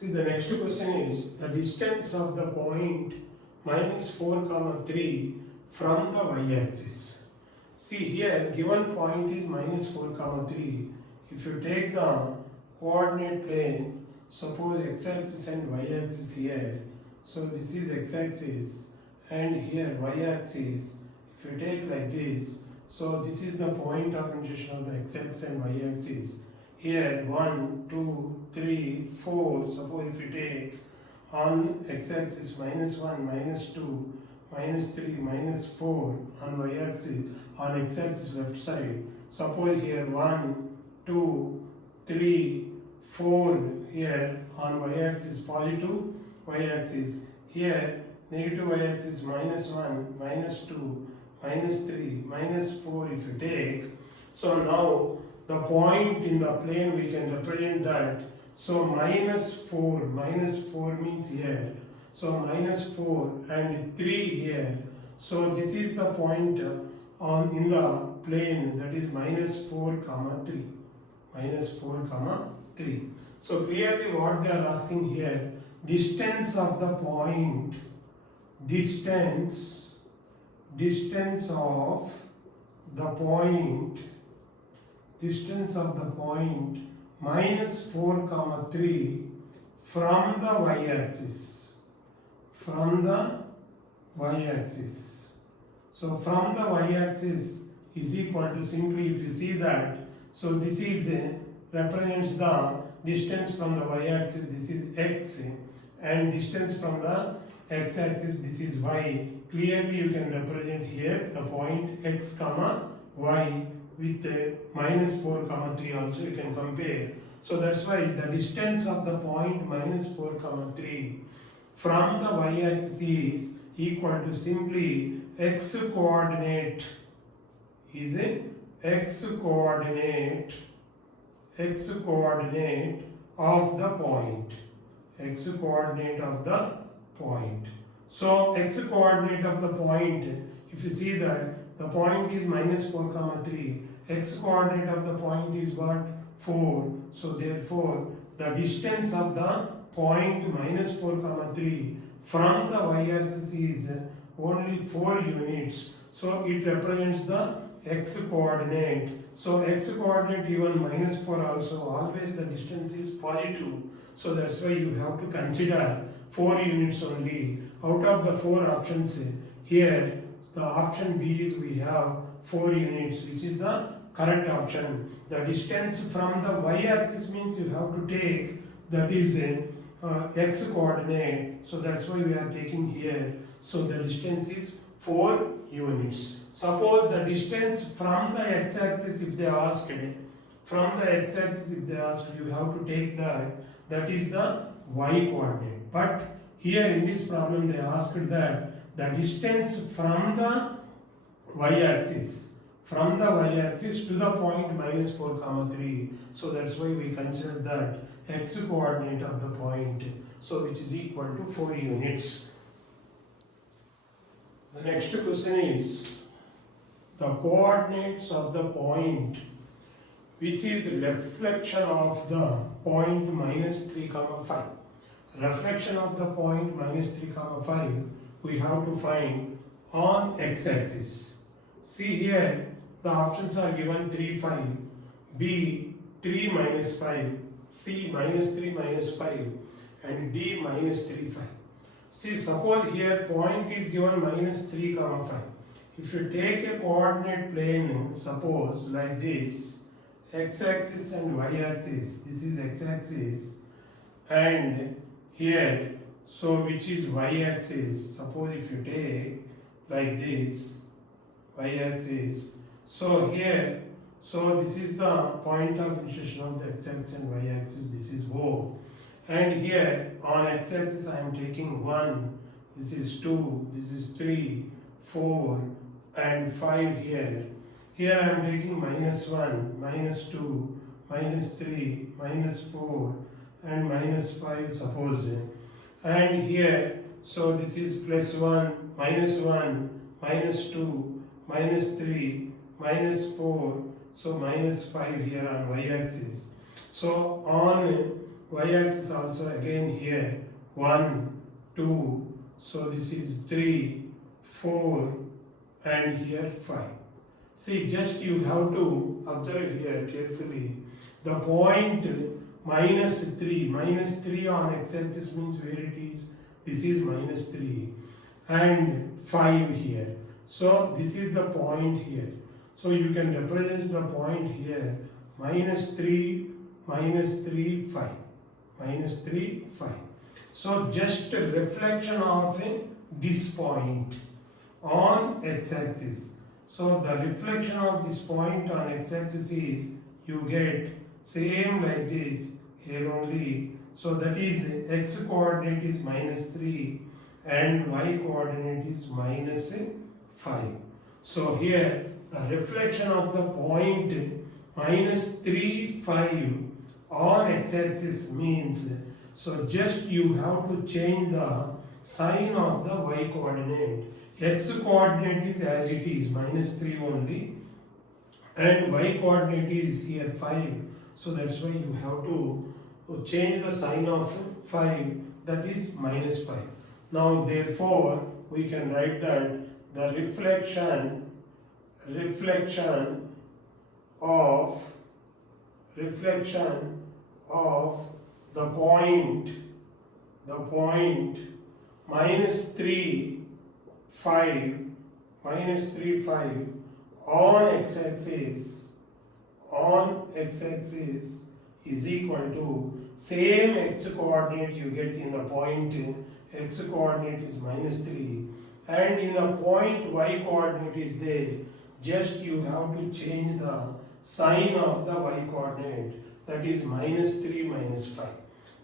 See, the next question is the distance of the point minus 4 comma 3 from the y-axis. See here, given point is minus 4 comma 3. If you take the coordinate plane, suppose x-axis and y-axis here. So this is x-axis and here y-axis. If you take like this, so this is the point of intersection of the x-axis and y-axis. Here 1, 2, 3, 4. Suppose if you take on x-axis minus 1, minus 2, minus 3, minus 4 on y-axis, on x-axis left side. Suppose here 1, 2, 3, 4 here on y-axis positive y-axis. Here negative y-axis minus 1, minus 2, minus 3, minus 4 if you take. So now the point in the plane we can represent that. So minus 4 means here. So minus 4 and 3 here. So this is the point on in the plane, that is minus 4 comma 3. Minus 4 comma 3. So clearly what they are asking here, distance of the point, distance of the point minus 4 comma 3 from the y-axis. So from the y-axis is equal to, simply if you see that, so this is represents the distance from the y-axis, this is x, and distance from the x-axis, this is y. Clearly you can represent here the point x comma y with minus 4 comma 3 also you can compare. So that's why the distance of the point minus 4 comma 3 from the y-axis is equal to, simply x coordinate is a x coordinate of the point. X coordinate of the point. So x coordinate of the point, if you see that the point is minus 4 comma 3, x coordinate of the point is what? 4. So therefore the distance of the point minus 4 comma 3 from the y-axis is only 4 units. So it represents the x coordinate. So x coordinate even minus 4 also, always the distance is positive. So that's why you have to consider 4 units only. Out of the 4 options here, the option B is we have 4 units, which is the correct option. The distance from the y-axis means you have to take, that is x coordinate. So that's why we are taking here. So the distance is 4 units. Suppose the distance from the x-axis, if they ask, from the x-axis if they ask, you have to take that is the y coordinate. But here in this problem they asked that the distance from the y-axis to the point minus 4 comma 3. So that's why we consider that x coordinate of the point, so which is equal to 4 units. The next question is the coordinates of the point which is reflection of the point minus 3 comma 5. Reflection of the point minus 3 comma 5 we have to find on x-axis. See here the options are given 3, 5, B 3 minus 5, C minus 3 minus 5, and D minus 3, 5. See, suppose here point is given minus 3 comma 5. If you take a coordinate plane, suppose like this, x-axis and y-axis, this is x-axis, and here, so which is y-axis, suppose if you take like this, y-axis, so here, so this is the point of intersection of the x-axis and y-axis, this is O. And here on x-axis I am taking 1, this is 2, this is 3, 4 and 5 here. Here I am taking minus 1, minus 2, minus 3, minus 4 and minus 5 suppose. And here, so this is plus 1, minus 2, minus 3, minus 4, so minus 5 here on y-axis. So on y-axis also again here 1, 2, so this is 3, 4 and here 5. See, just you have to observe here carefully. The point minus 3 on x-axis means where it is. This is minus 3 and 5 here. So this is the point here. So you can represent the point here minus 3, 5. Minus 3, 5. So just a reflection of this point on x-axis. So the reflection of this point on x-axis is you get same like this here only. So that is x coordinate is minus 3 and y coordinate is minus 5. So here the reflection of the point minus 3, 5 on x-axis means, so just you have to change the sign of the y coordinate. X coordinate is as it is minus 3 only and y coordinate is here 5. So that's why you have to change the sign of 5, that is minus 5. Now therefore we can write that the reflection of the point minus 3, 5 on x-axis is equal to same x coordinate you get in the point x coordinate is minus 3 and in the point y coordinate is there, just you have to change the sign of the y coordinate, that is minus 3 minus 5.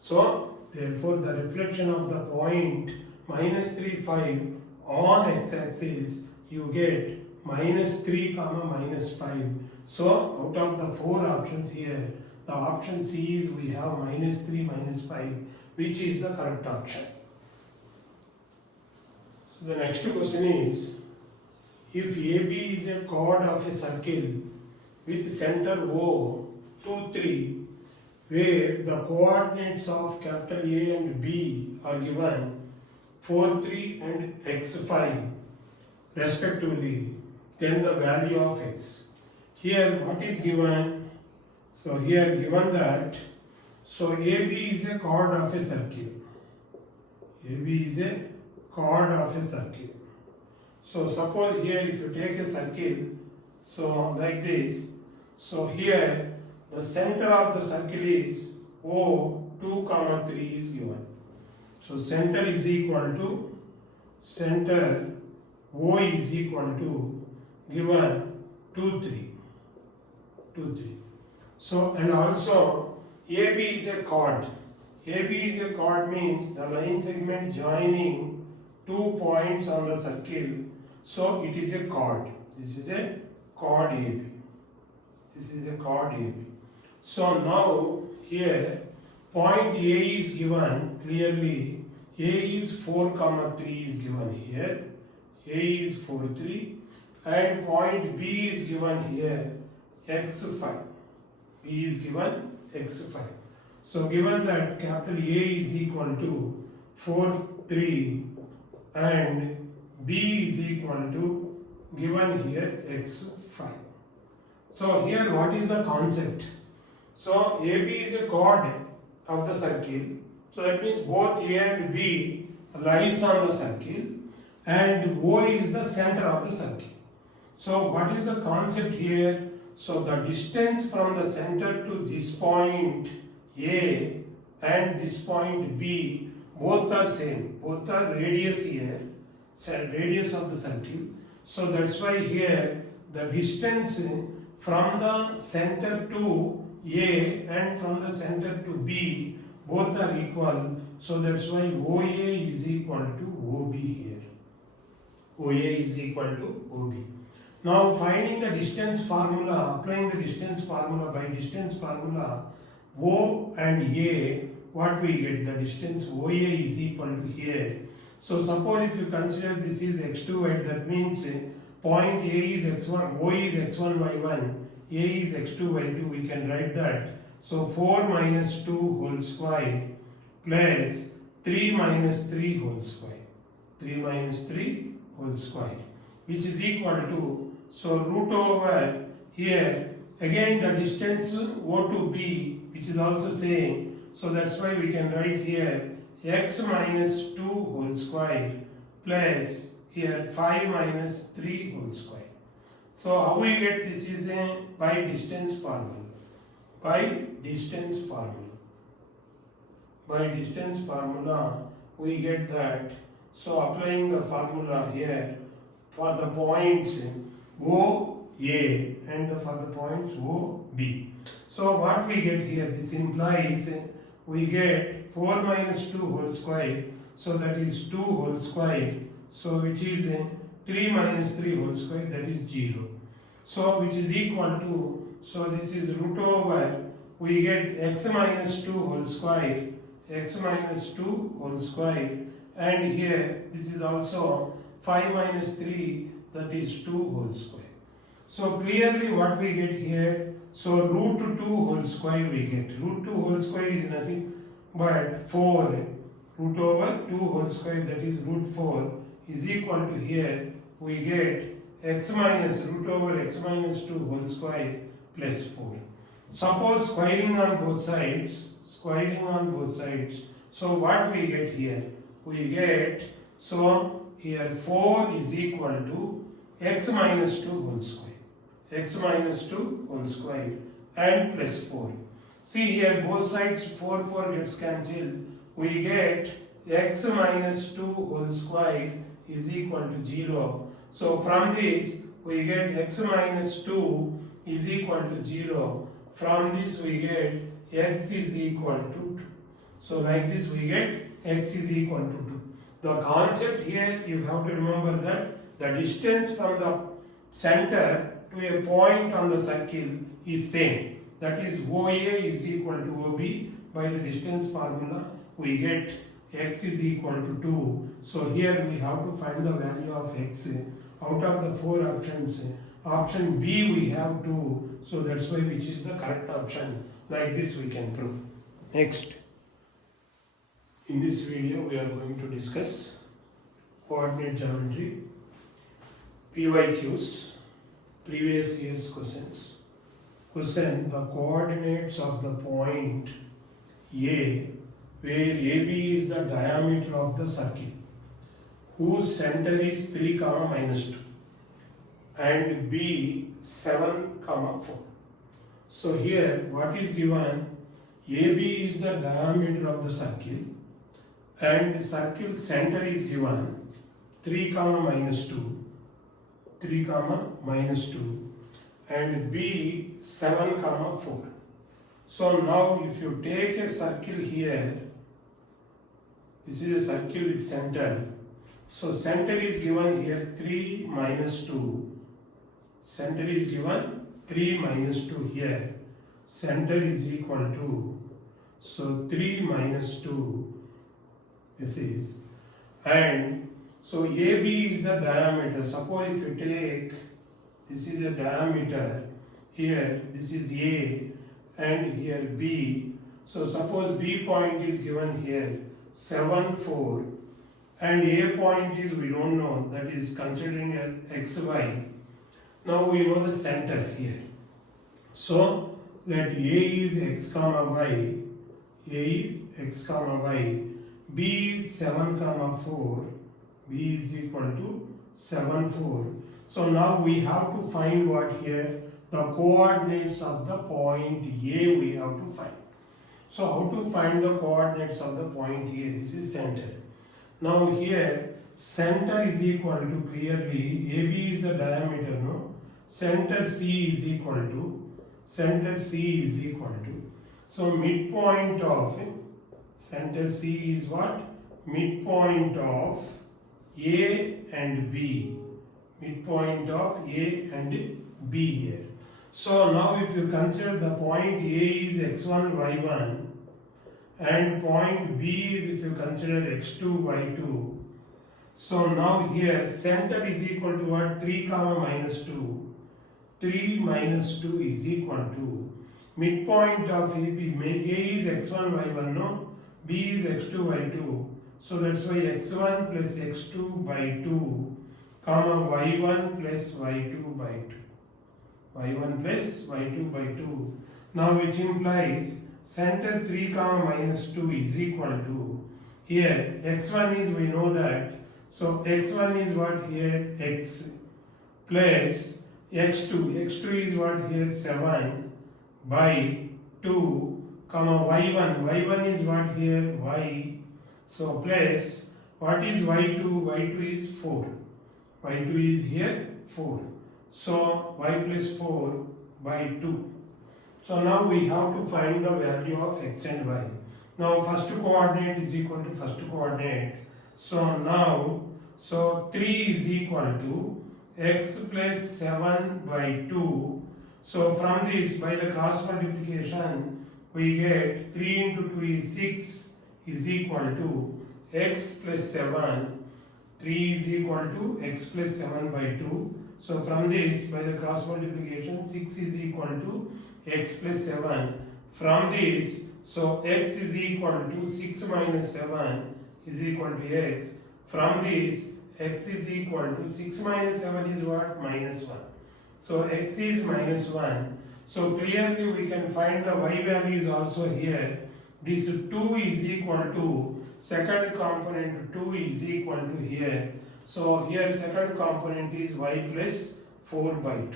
So therefore the reflection of the point minus 3, 5 on x-axis you get minus 3 comma minus 5. So out of the 4 options here, the option C is we have minus 3 minus 5, which is the correct option. So the next question is, if AB is a chord of a circle with center O 2, 3, where the coordinates of capital A and B are given 4, 3 and x5 respectively, then the value of x. Here what is given? So here given that, so AB is a chord of a circle. AB is a chord of a circle. So suppose here if you take a circle, so like this, so here the center of the circle is O 2, 3 is given. So center is equal to, center O is equal to given 2, 3. 2, 3. So and also AB is a chord. AB is a chord means the line segment joining 2 points on the circle. So it is a chord. This is a chord AB. This is a chord AB. So now here point A is given clearly. A is 4, 3 is given here. A is 4, 3 and point B is given here x5. B is given x5. So given that capital A is equal to 4, 3 and B is equal to given here x5. So here what is the concept? So AB is a chord of the circle. So that means both A and B lies on the circle and O is the center of the circle. So what is the concept here? So the distance from the center to this point A and this point B, both are same. Both are radius here, radius of the circle. So that's why here the distance from the center to A and from the center to B, both are equal. So that's why OA is equal to OB here. OA is equal to OB. Now finding the distance formula, applying the distance formula, by distance formula, O and A, what we get? The distance OA is equal to here. So suppose if you consider this is x2, right, that means point A is x1, O is x1, y1, A is x2, y2, we can write that So 4 minus 2 whole square plus 3 minus 3 whole square. 3 minus 3 whole square, which is equal to, so root over here, again the distance O to B, which is also same, so that's why we can write here x minus 2 whole square plus here 5 minus 3 whole square. So how we get this is by distance formula. By distance formula. By distance formula we get that. So applying the formula here for the points O A and for the points O B. So what we get here, this implies we get 4 minus 2 whole square, so that is 2 whole square, so which is 3 minus 3 whole square, that is 0. So which is equal to, so this is root over, we get x minus 2 whole square, x minus 2 whole square, and here this is also 5 minus 3, that is 2 whole square. So clearly what we get here, so root 2 whole square we get. Root 2 whole square is nothing but 4. Root over 2 whole square, that is root 4, is equal to here we get x minus root over x minus 2 whole square plus 4. Suppose squaring on both sides, so what we get here? We get, so here 4 is equal to x minus 2 whole square, x minus 2 whole square and plus 4. See here both sides 4 gets cancelled, we get x minus 2 whole square is equal to 0. So from this we get x minus 2 is equal to 0. From this we get x is equal to 2. So like this we get x is equal to 2. The concept here you have to remember that the distance from the center to a point on the circle is same. That is OA is equal to OB. By the distance formula we get x is equal to 2. So here we have to find the value of x. Out of the 4 options, option B we have 2. So that's why which is the correct option. Like this we can prove. Next. In this video we are going to discuss coordinate geometry, PYQs, previous year's questions. Question, the coordinates of the point A, where AB is the diameter of the circle, whose center is 3, minus 2, and B 7, 4. So here what is given? AB is the diameter of the circle, and circle center is given 3, minus 2, 3, minus 2, and B 7, 4. So now if you take a circle here, this is a circle with center. So center is given here 3 minus 2. Center is given 3 minus 2 here. Center is equal to, so 3 minus 2, this is, and so AB is the diameter. Suppose if you take, this is a diameter, here this is A and here B. So suppose B point is given here 7, 4, and A point is we don't know, that is considering as XY. Now we know the center here. So let A is x, y, A is x, y, B is 7, 4, B is equal to 7, 4. So now we have to find what here? The coordinates of the point A we have to find. So how to find the coordinates of the point A? This is center. Now here center is equal to, clearly AB is the diameter, no? Center C is equal to, so midpoint of, center C is what? Midpoint of A and B. Midpoint of A and B here. So now if you consider the point A is x1, y1, and point B is if you consider x2, y2. So now here center is equal to what? 3, minus 2. 3 minus 2 is equal to midpoint of AB, A is x1, y1, no? B is x2, y2. So that's why x1 plus x2 by 2, comma y1 plus y2 by 2. Y1 plus y2 by 2. Now which implies center 3 comma minus 2 is equal to, here x1 is, we know that, so x1 is what here, x plus x2 is what here, 7 by 2 comma y1 is what here, y, so plus what is y2 is 4, y2 is here 4, so y plus 4 by 2. So now we have to find the value of x and y. Now first coordinate is equal to first coordinate. So now, so 3 is equal to x plus 7 by 2. So from this, by the cross multiplication, we get 3 into 2 is 6 is equal to x plus 7. 3 is equal to x plus 7 by 2. So from this, by the cross multiplication, 6 is equal to x plus 7. From this, so x is equal to 6 minus 7 is equal to x. From this, x is equal to 6 minus 7 is what? Minus 1. So x is minus 1. So clearly we can find the y value is also here. This 2 is equal to, second component 2 is equal to here. So here second component is y plus 4 by 2.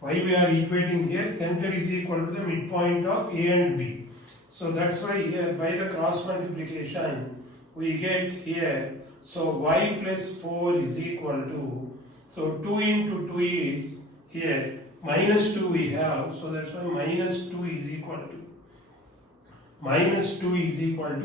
Why we are equating here? Center is equal to the midpoint of A and B. So that's why here by the cross multiplication we get here, so y plus 4 is equal to, so 2 into 2 is here minus 2 we have, so that's why minus 2 is equal to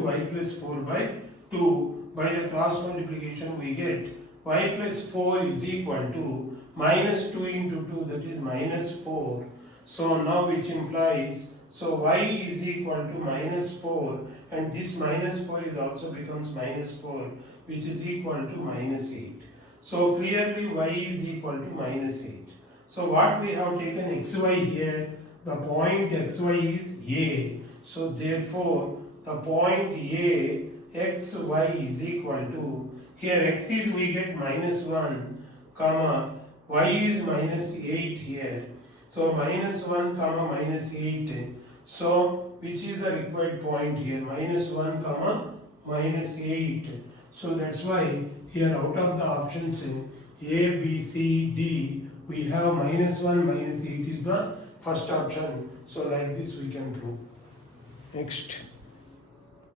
y plus 4 by 2. By the cross multiplication we get y plus 4 is equal to minus 2 into 2, that is minus 4. So now which implies, so y is equal to minus 4, and this minus 4 is also becomes minus 4, which is equal to minus 8. So clearly y is equal to minus 8. So what we have taken xy here, the point xy is A. So therefore the point A xy is equal to, here x is we get minus 1 comma y is minus 8 here. So minus 1 comma minus 8. So which is the required point here? Minus 1 comma minus 8. So that's why here out of the options A, B, C, D, we have minus 1, minus 8 is the first option. So like this we can prove. Next.